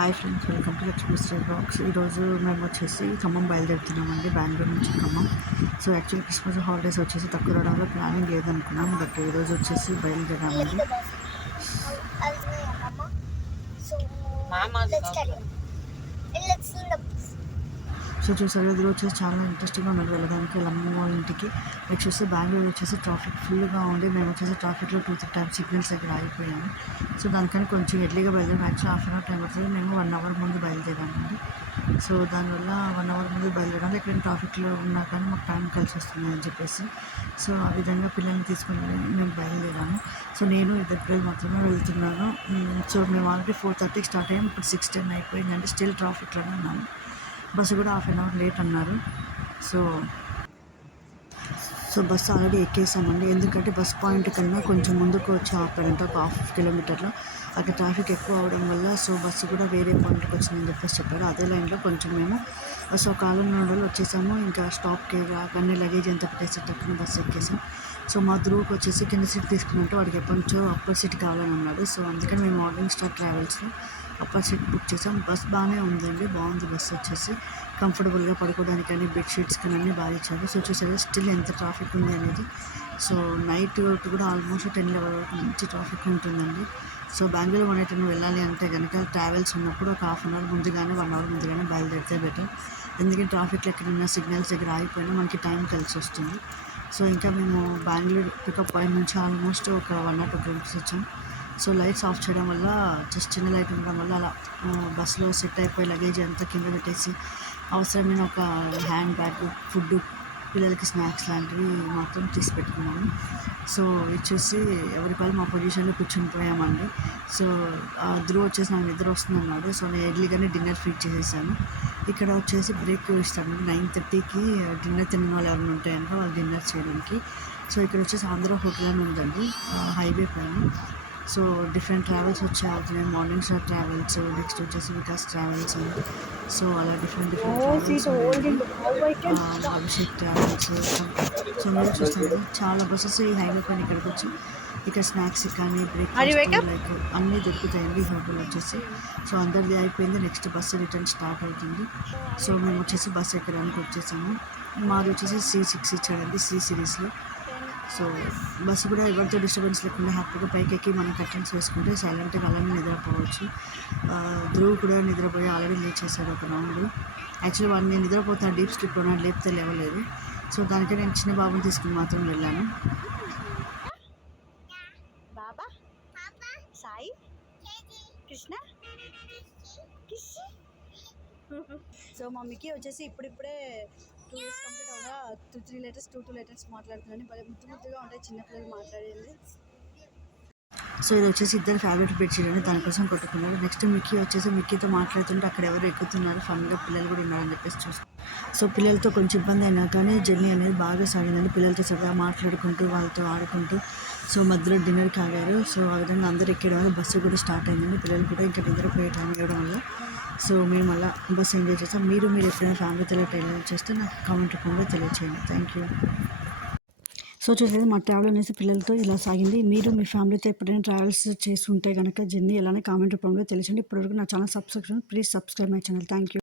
Hi friends welcome to Lakshmi blogs. ఈరోజు మేము వచ్చేసి ఖమ్మం బయలుదేరుతున్నామండి బెంగళూరు నుంచి Khammam. So actually Christmas holidays వచ్చేసి తక్కువ రావడంలో ప్లానింగ్ లేదనుకున్నాం బట్ ఈరోజు వచ్చేసి బయలుదేరామండి. సో చూసారు ఇది వచ్చేసి చాలా ఇంట్రెస్టింగ్గా ఉన్నది వెళ్ళడానికి లమ్మ ఇంటికి. మీరు చూస్తే బెంగళూరు వచ్చేసి ట్రాఫిక్ ఫుల్గా ఉంది. మేము వచ్చేసి ట్రాఫిక్లో టూ త్రీ టైమ్స్ సిగ్నల్స్ దగ్గర ఆగిపోయాము. సో దానికని కొంచెం ఎర్లీగా బయలుదేరాం actual half an hour time పడుతుంది. మేము వన్ అవర్ ముందు బయలుదేరామండి. సో దానివల్ల వన్ అవర్ ముందు బయలుదేరాం ఇక్కడ ట్రాఫిక్లో ఉన్నా కానీ మాకు టైం కలిసి వస్తుంది అని చెప్పేసి. సో ఆ విధంగా పిల్లల్ని తీసుకుని మేము బయలుదేరాము. సో నేను ఇద్దరు పిల్లలు మాత్రమే వెళ్తున్నాను. సో మేము ఆల్రెడీ ఫోర్ థర్టీకి స్టార్ట్ అయ్యాము. ఇప్పుడు సిక్స్ టెన్ అయిపోయింది అంటే స్టిల్ ట్రాఫిక్లోనే ఉన్నాము. బస్సు కూడా హాఫ్ అన్ అవర్ లేట్ అన్నారు. సో సో బస్సు ఆల్రెడీ ఎక్కేసామండి. ఎందుకంటే బస్ పాయింట్ కన్నా కొంచెం ముందుకు వచ్చి ఆపాడంట ఒక హాఫ్ కిలోమీటర్లో. అక్కడ ట్రాఫిక్ ఎక్కువ అవడం వల్ల సో బస్సు కూడా వేరే పాయింట్కి వచ్చిందని చెప్పేసి చెప్పారు. అదే లైన్లో కొంచెం మేము సో కాలం నుండి వచ్చేసాము. ఇంకా స్టాప్కి అన్నీ లగేజ్ ఎంత పెట్టేసి టక్కున బస్సు ఎక్కేసాం. సో మా ధ్రువుకి వచ్చేసి కింద సీట్ తీసుకున్నట్టు వాడికి ఎప్పటి నుంచో అప్పర్ సీట్ కావాలని ఉన్నాడు సో అందుకని మేము మార్నింగ్ స్టార్ ట్రావెల్స్లో అప్పర్ సీట్ బుక్ చేసాం. బస్ బాగానే ఉందండి. బాగుంది బస్ వచ్చేసి. కంఫర్టబుల్గా పడుకోవడానికి కానీ బెడ్షీట్స్ కానీ అన్నీ బాగా ఇచ్చారు. సో చూసారా స్టిల్ ఎంత ట్రాఫిక్ ఉంది అనేది. సో నైట్ కూడా ఆల్మోస్ట్ టెన్ లెవెల్ వరకు మంచి ట్రాఫిక్ ఉంటుందండి. సో బెంగళూరు వన్ ఎయిట్ వెళ్ళాలి అంటే కనుక ట్రావెల్స్ ఉన్నప్పుడు ఒక హాఫ్ అన్ అవర్ ముందుగానే వన్ అవర్ ముందుగానే బయలుదేరితే బెటర్. ఎందుకంటే ట్రాఫిక్లో ఎక్కడైనా సిగ్నల్స్ దగ్గర ఆగిపోయినా మనకి టైం కలిసి వస్తుంది. సో ఇంకా మేము బెంగళూరు పికప్ పాయింట్ నుంచి ఆల్మోస్ట్ ఒక వన్ ఆర్ టూ కిలోమీటర్స్ వచ్చాం. సో లైట్స్ ఆఫ్ చేయడం వల్ల జస్ట్ చిన్న లైట్ ఉండడం వల్ల అలా బస్సులో సెట్ అయిపోయి లగేజ్ అంతా కింద పెట్టేసి అవసరమైన ఒక హ్యాండ్ బ్యాగ్ ఫుడ్ పిల్లలకి స్నాక్స్ లాంటివి మాత్రం తీసి పెట్టుకున్నాము. సో ఇచ్చేసి ఎవరి పని మా పొజిషన్లో కూర్చుని పోయామండి. సో ఆ ధ్రువ వచ్చేసి నాకు నిద్ర వస్తుందన్నాడు సో నేను ఎర్లీగానే డిన్నర్ ఫీడ్ చేసేసాను. ఇక్కడ వచ్చేసి బ్రేక్ ఇస్తాను నైన్ థర్టీకి డిన్నర్ తిన్న వాళ్ళు ఎవరైనా ఉంటాయంటే వాళ్ళు డిన్నర్ చేయడానికి. సో ఇక్కడ వచ్చేసి ఆంధ్ర హోటల్ అని ఉందండి హైవే పైన. సో డిఫరెంట్ ట్రావెల్స్ వచ్చి అవుతున్నాయి మార్నింగ్ స్టార్ ట్రావెల్స్ నెక్స్ట్ వచ్చేసి వికాస్ ట్రావెల్స్ సో అలా different different travels Abhishek travels so మీరు చూస్తారు చాలా బస్సెస్ ఈ హైవే పైన ఇక్కడికి వచ్చి ఇక్కడ స్నాక్స్ కానీ బ్రేక్ఫాస్ట్ లైక్ అన్నీ దొరుకుతాయండి హోటల్ వచ్చేసి. సో అందరిది అయిపోయింది. నెక్స్ట్ బస్సు రిటర్న్ స్టార్ట్ అవుతుంది. సో మేము వచ్చేసి బస్సు ఎక్కడానికి వచ్చేసాము. మాది వచ్చేసి సి సిక్స్ ఇచ్చాడండి సి సిరీస్లో సో బస్సు కూడా ఎవరితో డిస్టర్బెన్స్ లేకుండా హ్యాపీగా పైకి ఎక్కి మనం కర్టన్స్ వేసుకుంటే సైలెంట్గా అలానే నిద్రపోవచ్చు. ధ్రువ్ కూడా నిద్రపోయి ఆల్రెడీ లేచేసాడు ఒక రౌండ్. యాక్చువల్లీ వాడిని నిద్రపోతాను డీప్ స్లీప్ ఉన్నాడు లేపితే లేవలేదు. సో దానికే నేను చిన్న బాబుని తీసుకుని మాత్రం వెళ్ళాను. బాబా? సాయి? కృష్ణ? కిషి సో మమ్మీకి వచ్చేసి ఇప్పుడిప్పుడే two three letters two two letters మాట్లాడుతున్నాను. భలే ముద్దు ముద్దుగా ఉంటాయి చిన్నపిల్లలు మాట్లాడేది. సో ఇది వచ్చేసి ఇద్దరు ఫేవరెట్ బెడ్షీట్ అండి దానికోసం కొట్టుకున్నారు. నెక్స్ట్ మిక్కీ వచ్చేసి మిక్కీతో మాట్లాడుతుంటే అక్కడ ఎవరు ఎక్కుతున్నారు ఫన్గా పిల్లలు కూడా ఉన్నారని చెప్పేసి చూస్తాం. సో పిల్లలతో కొంచెం ఇబ్బంది అయినా కానీ జర్నీ అనేది బాగా సాగిందండి. పిల్లలతో సరదా మాట్లాడుకుంటూ వాళ్ళతో ఆడుకుంటూ సో మధ్యలో డిన్నర్కి ఆగారు సో ఆ విధంగా అందరూ ఎక్కడం వల్ల బస్సు కూడా స్టార్ట్ అయిందండి. పిల్లలు కూడా ఇంకా నిద్రపోయే టైం ఇవ్వడం వల్ల. సో మేము అలా బస్ ఎంజాయ్ చేస్తాం. మీరు మీరు ఎప్పుడైనా ఫ్యామిలీతో ట్రైన్ చేస్తే నాకు కామెంట్ రూపంలో తెలియచేయండి. Thank you. సో చూసేది మా ట్రావెల్ అనేసి పిల్లలతో ఇలా సాగింది. మీరు మీ ఫ్యామిలీతో ఎప్పుడైనా ట్రావెల్స్ చేస్తుంటే కనుక జర్నీ ఎలానే కామెంట్ రూపంలో తెలియచండి ఇప్పటివరకు నా channel subscription please subscribe my channel. Thank you.